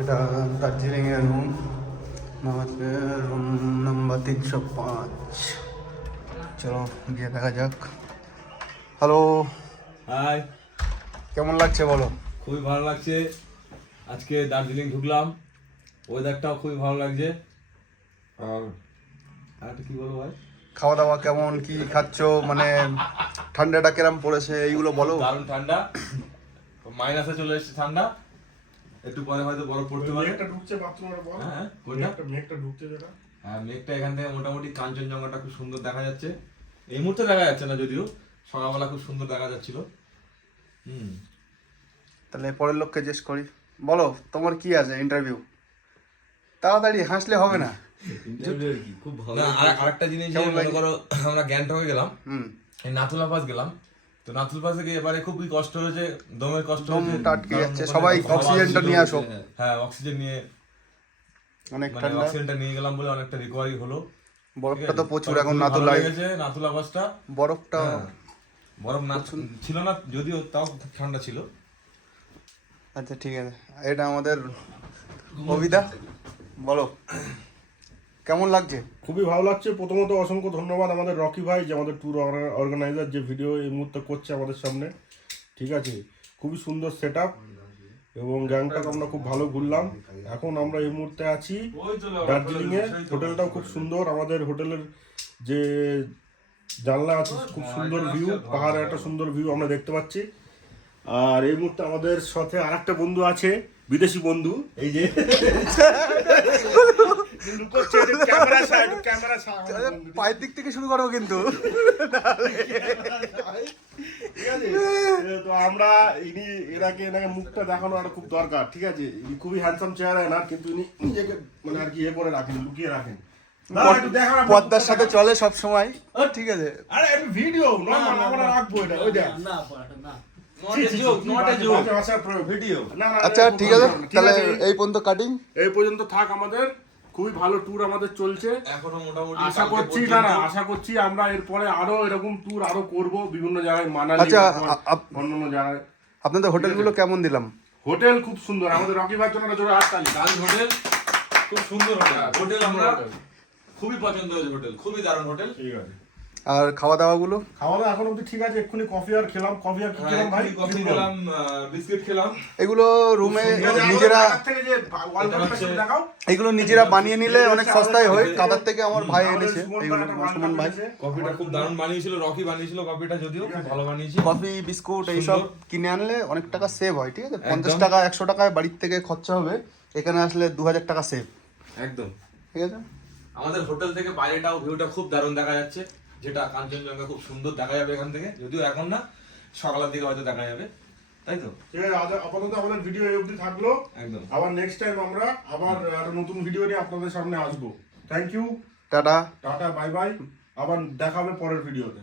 এটা দার্জিলিংয়ের room room number 305। চলো গিয়ে দেখা যাক। হ্যালো, হাই, কেমন লাগছে বলো? খুবই ভালো লাগছে। আজকে দার্জিলিং ঢুকলাম, ওয়েদারটাও খুবই ভালো লাগছে। আর একটা কি বলো ভাই? খাওয়া দাওয়া কেমন, কি খাচ্ছ, মানে ঠান্ডাটা কেরম পড়েছে এইগুলো বলো। দারুণ ঠান্ডা, মাইনাসে চলে এসেছে ঠান্ডা। একটু পরে হয়তো বরফ পড়তে পারে। মেঘটা ঢুকছে বাথরুমের বল। হ্যাঁ, কোনটা? মেঘটা ঢুকছে যেটা। হ্যাঁ, মেঘটা এখান থেকে মোটামুটি কাঞ্চনজঙ্ঘাটা খুব সুন্দর দেখা যাচ্ছে। এই মুহূর্তে দেখা যাচ্ছে না, যদিও সকালবেলা খুব সুন্দর দেখা যাচ্ছিল। তাহলে পরের লোককে জিজ্ঞেস করি, বলো তোমার কি আছে ইন্টারভিউ? তাড়াতাড়ি হাসলে হবে না। খুব ভালো। না, আরেকটা জিনিস, মনে করো আমরা গ্যাংটকে গেলাম, এই নাথুলা পাস গেলাম। তো নাথুলা পাসে গিয়ে এবারে খুবই কষ্ট হয়েছে, দমের কষ্ট হয়েছে, আটকে যাচ্ছে। সবাই অক্সিজেনটা নিয়ে আসো। হ্যাঁ, অক্সিজেন নিয়ে অনেক মানে ঠান্ডা। অক্সিজেনটা নিয়ে গেলাম বলে অনেকটা রিকভারি হলো। বরফটা তো প্রচুর এখন নাথুলায়। নাথুলা পাসটা বরফটা বরফ না ছিল না, যদিও তাও খুব ঠান্ডা ছিল। আচ্ছা ঠিক আছে, এটা আমাদের কবিতা, বলো কেমন লাগছে? খুবই ভালো লাগছে। প্রথমত অসংখ্য ধন্যবাদ আমাদের রকি ভাই, যে আমাদের ট্যুর অর্গানাইজার, যে ভিডিও এই মুহূর্তে করছে আমাদের সামনে। ঠিক আছে, খুবই সুন্দর সেট আপ, এবং গ্যাংটক আমরা খুব ভালো ঘুরলাম। এখন আমরা এই মুহূর্তে আছি দার্জিলিংয়ে। হোটেলটাও খুব সুন্দর। আমাদের হোটেলের যে জানলা আছে খুব সুন্দর ভিউ, পাহাড়ের একটা সুন্দর ভিউ আমরা দেখতে পাচ্ছি। আর এই মুহূর্তে আমাদের সাথে আরেকটা বন্ধু আছে, বিদেশি বন্ধু। এই যে পায়ের দিক থেকে শুরু করো কিন্তু। তো আমরা এনাকে মুখটা দেখানো আর খুব দরকার। ঠিক আছে, ইনি খুবই হ্যান্ডসাম চেহারা না, কিন্তু ইনি নিজেকে মানে আর কি ইয়ে করে রাখেন, লুকিয়ে রাখেন। পদ্মার সাথে চলে সব সময়। ঠিক আছে, আরে একটু ভিডিও নরমাল আমরা রাখবো এটা। ওই দেখ না, আচ্ছা ঠিক আছে, তাহলে এই পর্যন্ত কাটিং। এই পর্যন্ত থাক। আমাদের খুবই ভালো ট্যুর আমাদের চলছে এখনো মোটামুটি আশা করছি। আশা করছি আমরা এরপরে আরো এরকম ট্যুর আরো করব বিভিন্ন জায়গায়, মানালি, আচ্ছা, অন্যান্য জায়গায়। আপনাদের হোটেলগুলো কেমন দিলাম? হোটেল খুব সুন্দর। আমাদের রকি ভাইয়ের জন্য জোরে হাততালি। দারুণ হোটেল, খুব সুন্দর হোটেল। হোটেল আমরা খুবই পছন্দ হয়েছে, হোটেল খুবই দারুণ হোটেল। ঠিক আছে। আর খাওয়া দাওয়া গুলো? খাওয়া দাওয়া এখন অব্দি ঠিক আছে। এক্ষুনি কফি আর খেলাম। কফি আর কি খেলাম ভাই? কফি খেলাম, বিস্কিট খেলাম। এগুলো রুমে নিজেরা, এগুলো নিজেরা বানিয়ে নিলে অনেক সস্তায় হয়। কাতার থেকে আমার ভাই এনেছে এইগুলো, সুমন ভাই। কফিটা খুব দারুণ বানিয়েছিল, রকি বানিয়েছিল কফিটা, যদিও খুব ভালো বানিয়েছে। কফি বিস্কুট এইসব কিনে আনলে অনেক টাকা সেভ হয়। ঠিক আছে, 50 টাকা 100 টাকায় বাড়ির থেকে খরচা হবে, এখানে আসলে 2000 টাকা সেভ। একদম ঠিক আছে। আমাদের হোটেল থেকে বাইরেটাও ভিউটা খুব দারুণ দেখা যাচ্ছে, যেটা কাঞ্চনজঙ্ঘা খুব সুন্দর দেখা যাবে এখান থেকে, যদিও এখন না, সকালের দিকে হয়তো দেখা যাবে, তাই তো? ঠিক আছে, আপাতত আমাদের ভিডিও এই অবধি থাকলো। একদম। আবার নেক্সট টাইম আমরা আবার আরো নতুন ভিডিও নিয়ে আপনাদের সামনে আসবো। Thank you, tata. Tata, bye bye. আবার দেখা হবে পরের ভিডিওতে।